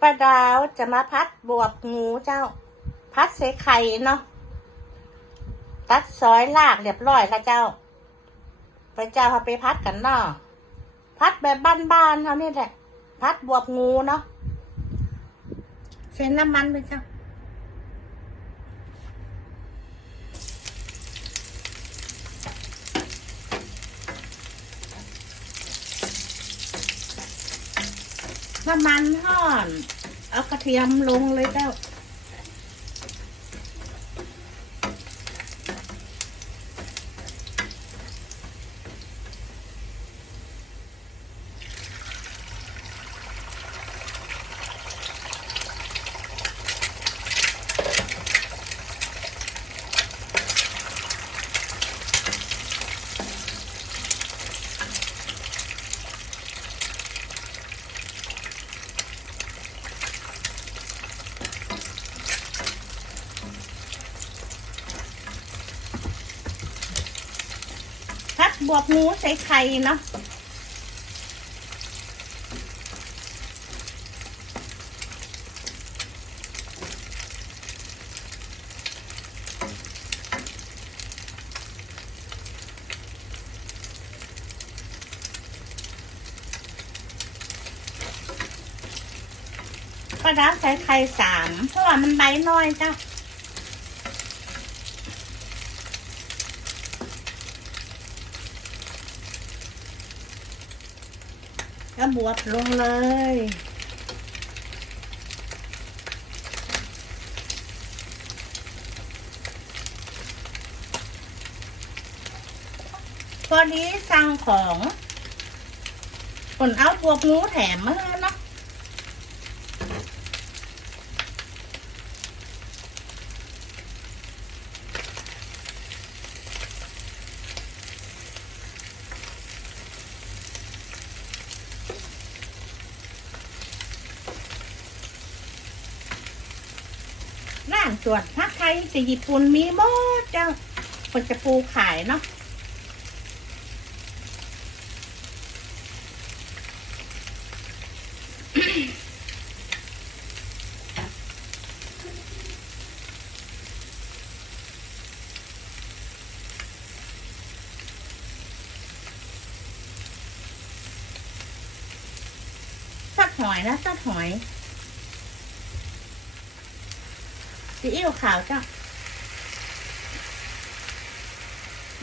ป้าดาวจะมาพัดบวบงูเจ้า พัดใส่ไข่เนาะตัดซอยลากเรียบร้อยแล้วเจ้าไปเจ้าเขาไปพัดกันเนาะพัดแบบบ้านๆเขานี่แหละ พัดบวบงูเนาะเส้นน้ำมันไปเจ้า ถ้ามันห่อน เอากระเทียมลงเลยเจ้า บวบงูใส่ไข่เนาะก็ดาใส่ไข่สามเพราะว่ามันใบน้อยจ้ะ ก็บวบลงเลย พอดีสั่งของผลเอาพวกงูแถมมาเนาะ ร้านส่วนถ้าไทยจะญี่ปุ่นมีหมดเจ้าคนจะปูขายเนาะซัดหอยนะซัดหอย ซีอิ๊วขาวจ้ะ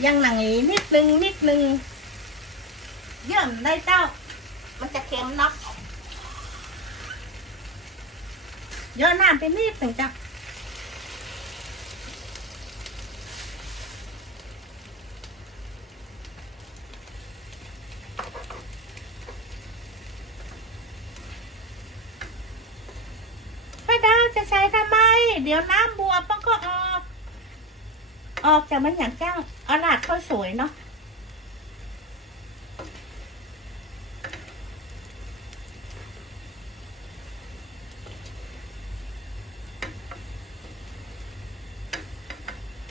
ยังหนังนี้นิดนึงนิดนึงเยี่ยมได้เจ้า มันจะเค็มเนาะเยอะน้ำไปนิดหนึ่งจ้ะป้าดาว จะใช้ทำไม เดี๋ยวน้ำบัวมันก็ออก ออกจากมันอย่างเจ้าอาลาดเขาสวยเนาะ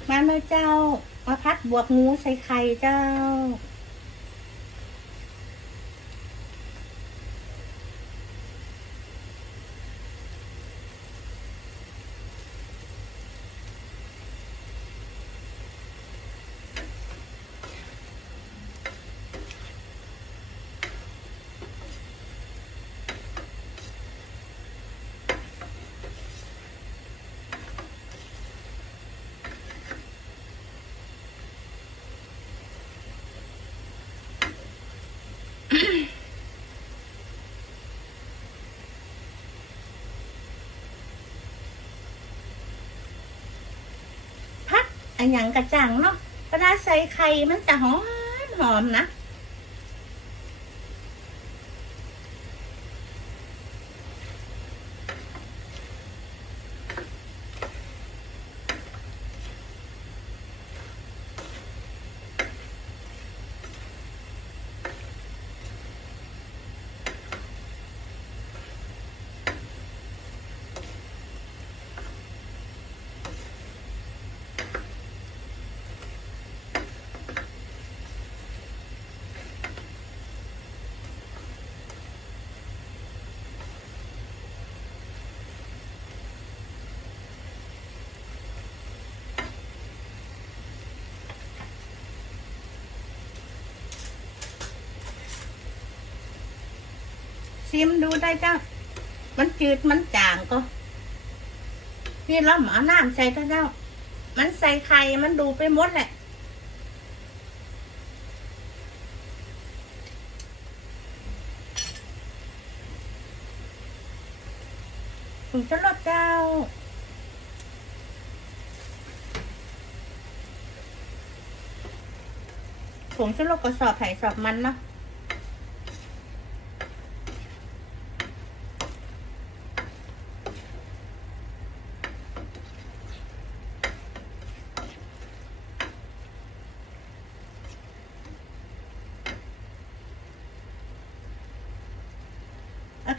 มาเลยเจ้ามาพัดบวบงูใส่ไข่เจ้า พัด อันย่างกระจ่างเนาะปลาใส่ไข่มันจะหอมหอมนะ ซิมดูได้เจ้ามันจืดมันจางก็พี่เราเอาน้ำใส่เถอะเจ้า มันใส่ไข่มันดูไปหมดแหละถึงจะลดเจ้าผงชูรสก็สอบไผ่สอบมันเนาะ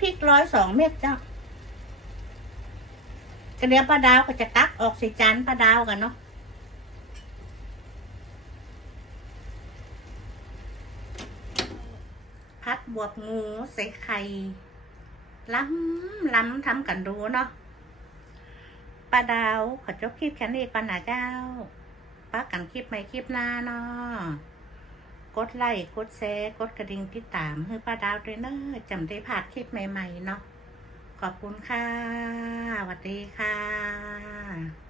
พริกร้อยสองเม็ดเจ้ากระเดียวปลาดาวก็จะตักออกใส่จานปลาดาวกันเนาะพัดบวบงูใส่ไข่ล้ำล้ำทำกันดูเนาะปลาดาวขอจบคลิปแค่นี้ก่อนนะเจ้าปักกันคลิปใหม่คลิปหน้าเนาะ กดไลค์กดแชร์กดกระดิ่งติดตามให้ป้าดาวด้วยเนอะจำได้ผ่านคลิปใหม่ ๆ เนาะขอบคุณค่ะสวัสดีค่ะ